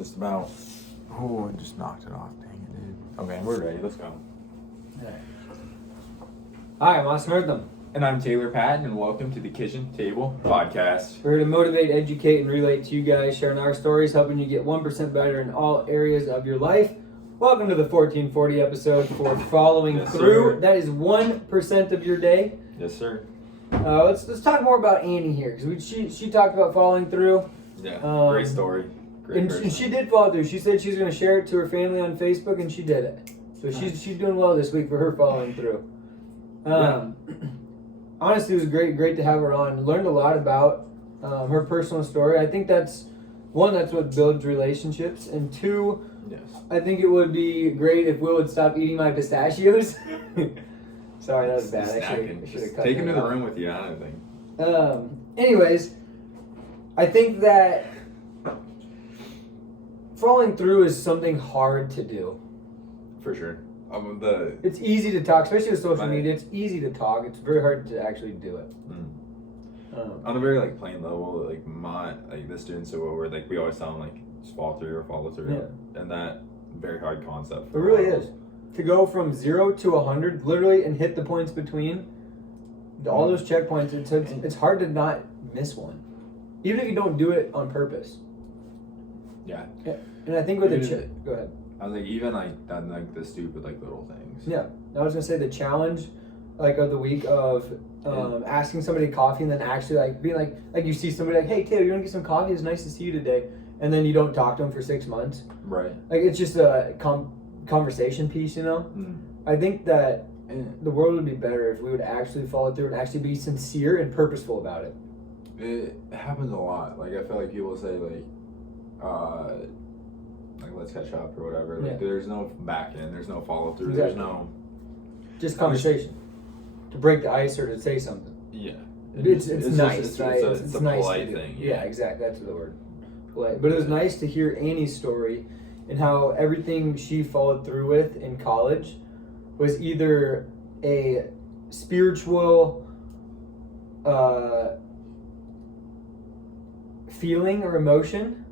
Just about. Oh, I just knocked it off. Dang it, dude. Okay, we're ready. Let's go. Hi, I'm Austin Eartham. And I'm Taylor Patton, and welcome to the Kitchen Table Podcast. We're here to motivate, educate, and relate to you guys, sharing our stories, helping you get 1% better in all areas of your life. Welcome to the 1440 episode for following Yes, through. sir. That is 1% of your day. Yes, sir. Let's talk more about Annie here, because she talked about following through. Yeah, Um, great story. Great And person. she did follow through. She said she was going to share it to her family on Facebook, and she did it. So she's doing well this week for her following through. Honestly, it was great to have her on. Learned a lot about her personal story. I think that's what builds relationships, and two, Yes. I think it would be great if Will would stop eating my pistachios. Sorry, that was bad. I Snacking. should have Just cut take that him to the out. room with you, I don't think. Anyways, I think that following through is something hard to do. For sure. It's easy to talk, especially with social Right. media. It's easy to talk. It's very hard to actually do it. On a very plain level, the students who were we always tell them just follow through, Yeah. and that very hard concept. It really is. To go from 0 to 100, literally, and hit the points between, all those checkpoints, it's hard to not miss one. Even if you don't do it on purpose. Yeah. And I think with Even go ahead. I was even done the stupid little things. Yeah. I was going to say the challenge of the week of asking somebody coffee and then actually being like you see somebody hey Taylor, you want to get some coffee? It's nice to see you today. And then you don't talk to them for 6 months. Right. It's just a conversation piece, I think that the world would be better if we would actually follow through and actually be sincere and purposeful about it. It happens a lot. I feel like people say let's catch up or whatever. Yeah. There's no back end. There's no follow through. Exactly. There's no. Just conversation to break the ice or to say something. Yeah. It's nice. It's right? it's a nice polite to do. thing. Yeah, exactly. That's the word. Polite. But it was nice to hear Annie's story and how everything she followed through with in college was either a spiritual feeling or emotion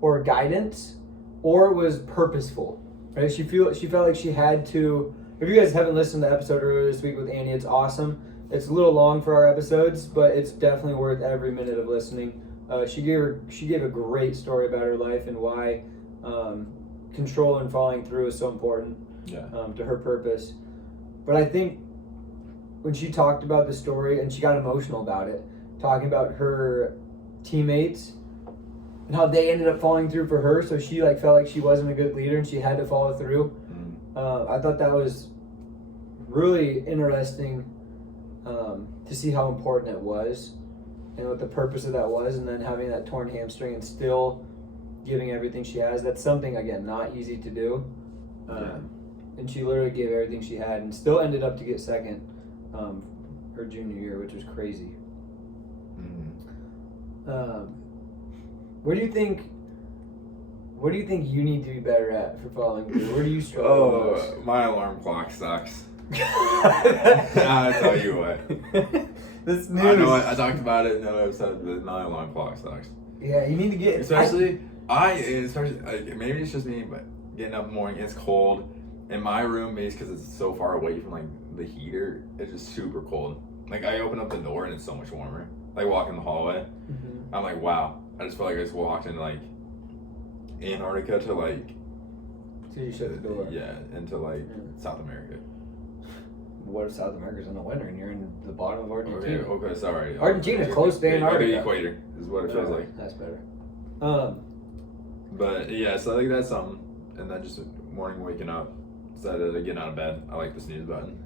or guidance, or it was purposeful. Right? She felt like she had to. If you guys haven't listened to the episode earlier this week with Annie, it's awesome. It's a little long for our episodes, but it's definitely worth every minute of listening. She gave a great story about her life and why control and following through is so important to her purpose. But I think when she talked about the story and she got emotional about it, talking about her teammates and how they ended up falling through for her, so she felt like she wasn't a good leader and she had to follow through. I thought that was really interesting to see how important it was and what the purpose of that was, and then having that torn hamstring and still giving everything she has. That's something, again, not easy to do. And she literally gave everything she had and still ended up to get second her junior year, which was crazy. What do you think you need to be better at for following through? Where do you struggle most? My alarm clock sucks. I'll tell you what. This news. I know I talked about it in another episode, but my alarm clock sucks. Yeah, you need to get Especially maybe it's just me, but getting up in the morning, it's cold. In my room, maybe it's because it's so far away from the heater, it's just super cold. I open up the door and it's so much warmer. Walking the hallway, I'm like, wow. I just feel like I just walked into Antarctica to So you shut the door. yeah, into South America. What if South America's in the winter and you're in the bottom of Argentina? Okay, sorry. Argentina's close to Antarctica. The equator is what it feels like. That's better. But yeah, so I think that's something. And then just morning waking up, instead of getting out of bed, I like the snooze button.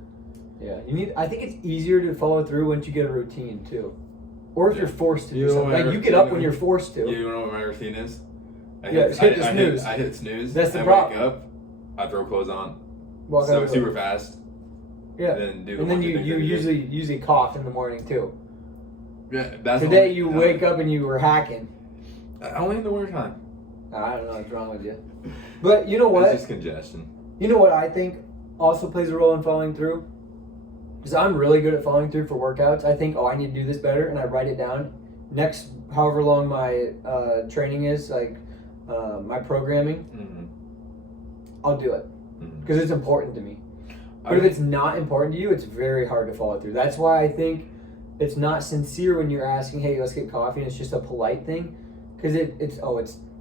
Yeah, I think it's easier to follow through once you get a routine too. Or if you're forced to do something. You get up when you're forced to. You know what my routine is? I hit the snooze. I hit snooze. That's the I problem. wake up, I throw clothes on, Walk out of super fast. Yeah. And then you usually cough in the morning too. Yeah, that's Today you wake up and you were hacking. Only in the winter time. I don't know what's wrong with you. But you know what? It's just congestion. You know what I think also plays a role in following through? Because I'm really good at following through for workouts. I think, I need to do this better, and I write it down. Next, however long my training is, my programming, I'll do it because it's important to me. But if it's not important to you, it's very hard to follow through. That's why I think it's not sincere when you're asking, hey, let's get coffee, and it's just a polite thing. Because it's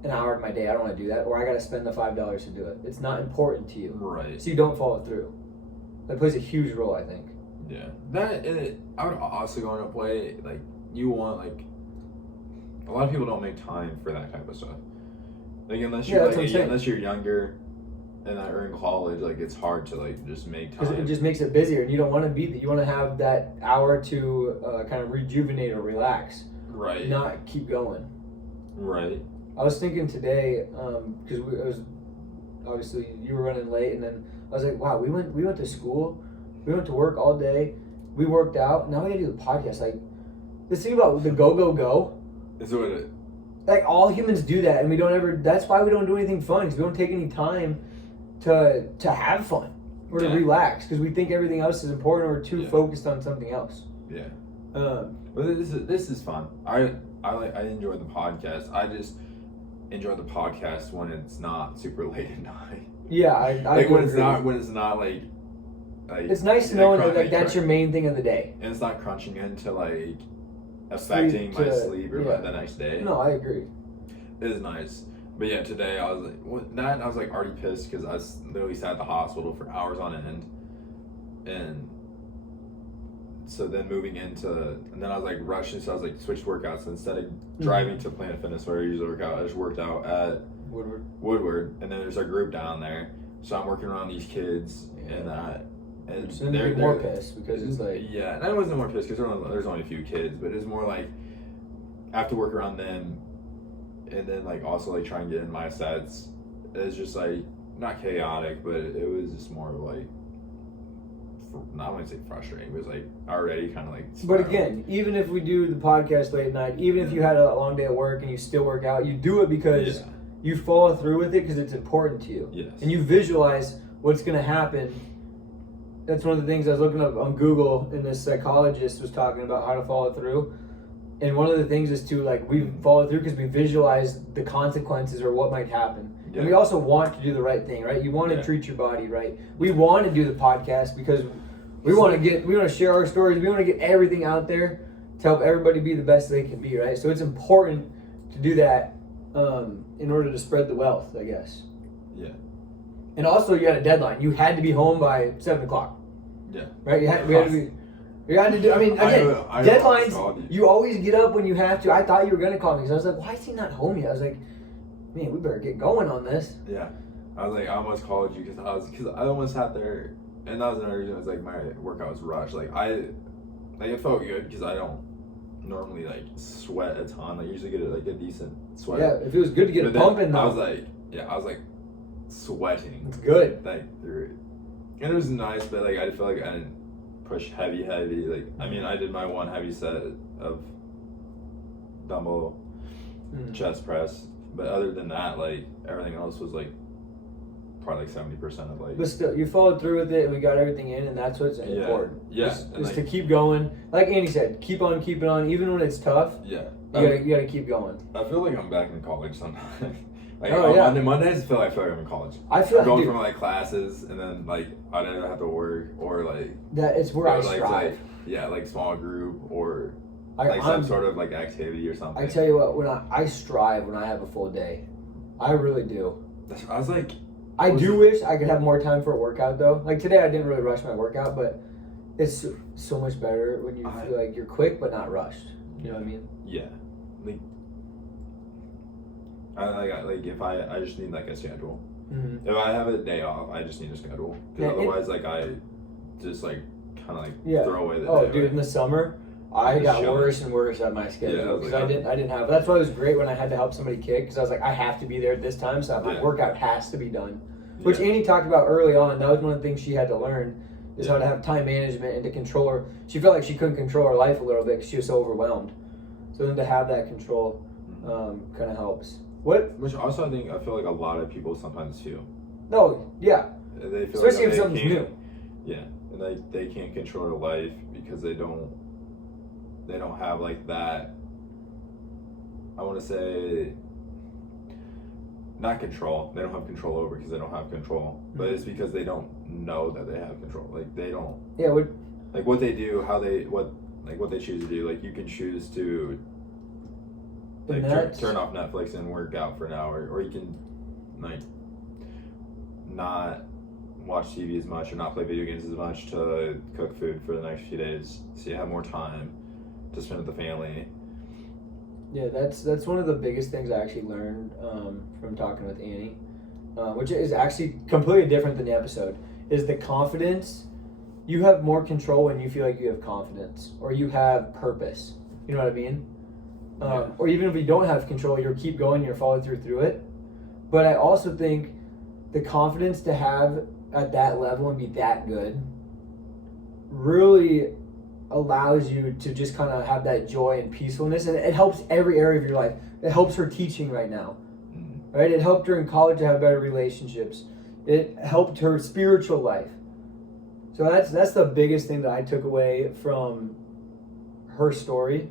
an hour of my day, I don't want to do that, or I got to spend the $5 to do it. It's not important to you. Right. So you don't follow through. That plays a huge role, I think. Yeah. I would also go into play, like, you want, like, a lot of people don't make time for that type of stuff. Like, unless you're younger and are in college, like, it's hard to, like, just make time. It just makes it busier, and you don't want to be that. You want to have that hour to kind of rejuvenate or relax. Right. Not keep going. Right. I was thinking today, because obviously you were running late, and then I was like, wow, we went to school, we went to work all day, we worked out, now we gotta do the podcast. Like, this thing about the go. Is what it. Like, all humans do that, and we don't ever. That's why we don't do anything fun, because we don't take any time to have fun or to relax, because we think everything else is important, or we're too focused on something else. Yeah. But this is fun. I enjoy the podcast. I just enjoy the podcast when it's not super late at night. Yeah, I like when it's not like it's nice knowing that that's your main thing of the day, and it's not crunching into like affecting my sleep or the next day. No, I agree. It is nice. But yeah, today I was like already pissed because I was literally sat at the hospital for hours on end, and so then and then I was like rushing, so I was like switched workouts. So instead of driving to Planet Fitness where I usually work out, I just worked out at Woodward, and then there's a group down there. So I'm working around these kids and that. And so they're more pissed because it's like and I wasn't more pissed because there's only a few kids, but it's more like I have to work around them, and then like also like try and get in my sets. It's just like not chaotic, but it was just more like not want to say frustrating, but it was like already kind of like But again, even if we do the podcast late at night, even if you had a long day at work and you still work out, you do it because you follow through with it because it's important to you. Yes. And you visualize what's going to happen. That's one of the things I was looking up on Google, and this psychologist was talking about how to follow through. And one of the things is to like we follow through because we visualize the consequences or what might happen. Yeah. And we also want to do the right thing, right? You want to treat your body right. We want to do the podcast because we want to share our stories. We want to get everything out there to help everybody be the best they can be, right? So it's important to do that in order to spread the wealth, I guess. Yeah. And also, you had a deadline. You had to be home by 7:00. Yeah. Right. You had to be. You had to do. I mean, again, deadlines. You always get up when you have to. I thought you were gonna call me because I was like, why is he not home yet? I was like, man, we better get going on this. Yeah. I was like, I almost called you because I almost sat there, and that was another reason. I was like, my workout was rushed. Like it felt good because I don't normally like sweat a ton. I usually get like a decent sweat. Yeah, if it was good to get a pump in though. I was like sweating. It's good. Like through it. And it was nice, but like I feel like I didn't push heavy. Like I mean, I did my one heavy set of dumbbell chest press, but other than that, like everything else was like probably like 70% of like. But still, you followed through with it, and we got everything in, and that's what's important. Yeah. Just to keep going, like Andy said, keep on keeping on, even when it's tough. Yeah. You gotta keep going. I feel like I'm back in college sometimes. Like Mondays, I feel like I'm in college. I feel I'm going from like classes, and then like I'd either have to work or like that. It's where I strive. Like small group or some sort of like activity or something. I tell you what, when I strive when I have a full day, I really do. I was like, I do wish I could have more time for a workout though. Like today, I didn't really rush my workout, but it's so much better when you feel like you're quick but not rushed. You know what I mean? Yeah. Like if I just need like a schedule. Mm-hmm. If I have a day off, I just need a schedule because otherwise like I just like kind of like throw away the day. Oh, dude, in the summer I got worse and worse at my schedule because I didn't have. That's why it was great when I had to help somebody kick because I was like I have to be there at this time, so my workout has to be done. Which Annie talked about early on. That was one of the things she had to learn is how to have time management and to control her. She felt like she couldn't control her life a little bit because she was so overwhelmed. So then to have that control kind of helps. Which also I feel like a lot of people sometimes feel. No, yeah. They feel especially like if something's new. Yeah, and they can't control their life because they don't have like that. I want to say not control. They don't have control over because they don't have control. But it's because they don't know that they have control. Like they don't. Yeah. What they do, what they choose to do. Like you can choose to like turn off Netflix and work out for an hour, or you can like not watch TV as much or not play video games as much to cook food for the next few days, so you have more time to spend with the family. Yeah, that's one of the biggest things I actually learned from talking with Annie, which is actually completely different than the episode, is the confidence. You have more control when you feel like you have confidence or you have purpose. You know what I mean? Or even if you don't have control, you'll keep going, you'll follow through it. But I also think the confidence to have at that level and be that good really allows you to just kind of have that joy and peacefulness, and it helps every area of your life. It helps her teaching right now, right? It helped her in college to have better relationships. It helped her spiritual life. So that's the biggest thing that I took away from her story,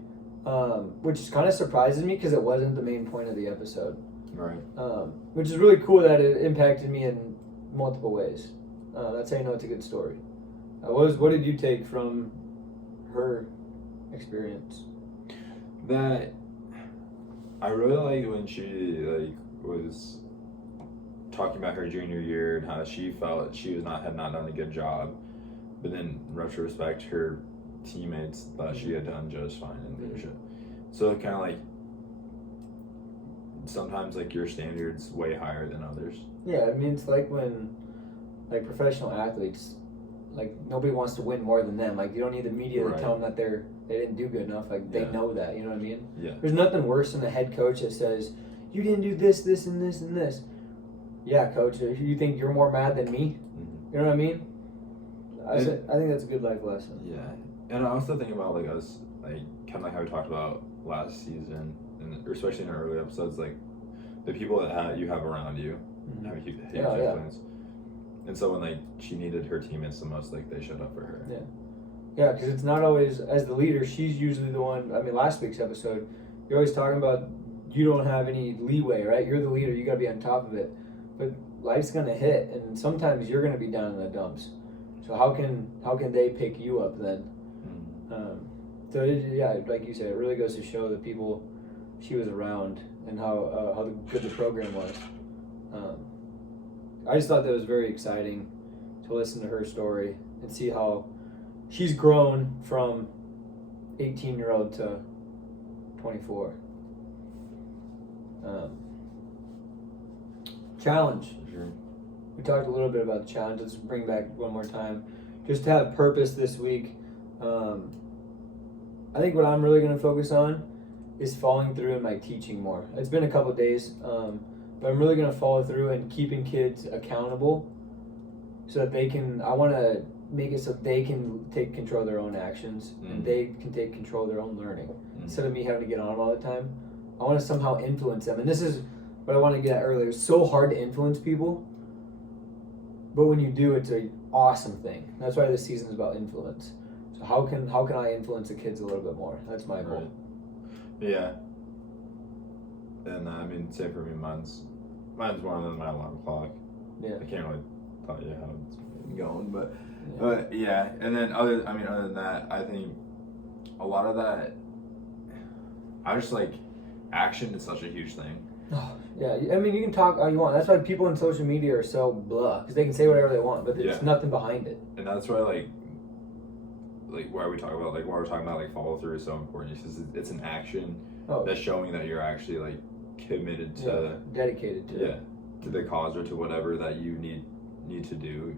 which kind of surprises me because it wasn't the main point of the episode. Right. Which is really cool that it impacted me in multiple ways. That's how you know it's a good story. What did you take from her experience? That I really liked when she was talking about her junior year and how she felt she had not done a good job, but then in retrospect her teammates thought she had done just fine in leadership. So kind of like sometimes like your standards way higher than others. Yeah, I mean it's like when like professional athletes, like nobody wants to win more than them. Like you don't need the media to tell them that they didn't do good enough. Like they know that. You know what I mean? Yeah. There's nothing worse than a head coach that says you didn't do this, this, and this, and this. Yeah, coach. You think you're more mad than me? You know what I mean? I think that's a good life lesson. Yeah, and I also think about like us, like kind of like how we talked about last season, and especially in our early episodes, like the people that you have around you have a huge influence. And so when like she needed her teammates the most, like they showed up for her. Yeah, because it's not always, as the leader, she's usually the one. I mean, last week's episode, you're always talking about you don't have any leeway, right? You're the leader, you got to be on top of it. But life's gonna hit, and sometimes you're gonna be down in the dumps. So how can they pick you up then? Like you said, it really goes to show the people she was around and how good the program was. I just thought that was very exciting to listen to her story and see how she's grown from 18-year-old to 24. Challenge. Sure. We talked a little bit about the challenge. Let's bring back one more time. Just to have purpose this week. I think what I'm really going to focus on is following through in my teaching more. It's been a couple of days, but I'm really going to follow through and keeping kids accountable so that I want to make it so they can take control of their own actions and they can take control of their own learning. Instead of me having to get on them all the time, I want to somehow influence them. And this is what I want to get at earlier. It's so hard to influence people, but when you do, it's an awesome thing. That's why this season is about influence. So how can I influence the kids a little bit more? That's my goal. Right. Yeah. And I mean, same for me. Mine's more than my alarm clock. Yeah. I can't really tell you how it's going, but yeah. And then other than that, I think a lot of that, I just like action is such a huge thing. Oh, yeah, I mean, you can talk all you want. That's why people on social media are so blah, because they can say whatever they want, but there's nothing behind it. And that's why, like why we're talking about like follow through is so important. It's an action that's showing that you're actually like committed to, dedicated to to the cause or to whatever that you need to do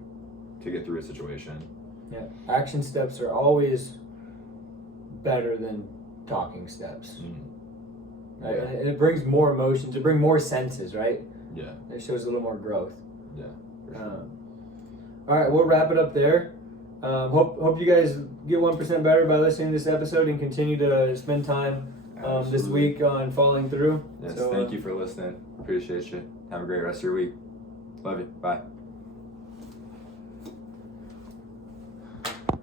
to get through a situation. Yeah, action steps are always better than talking steps. Right? Yeah. And it brings more emotions. It brings more senses, right? Yeah. It shows a little more growth. Yeah. For sure. All right, we'll wrap it up there. Hope you guys get 1% better by listening to this episode and continue to spend time this week on following through. Yes, thank you for listening. Appreciate you. Have a great rest of your week. Love you. Bye.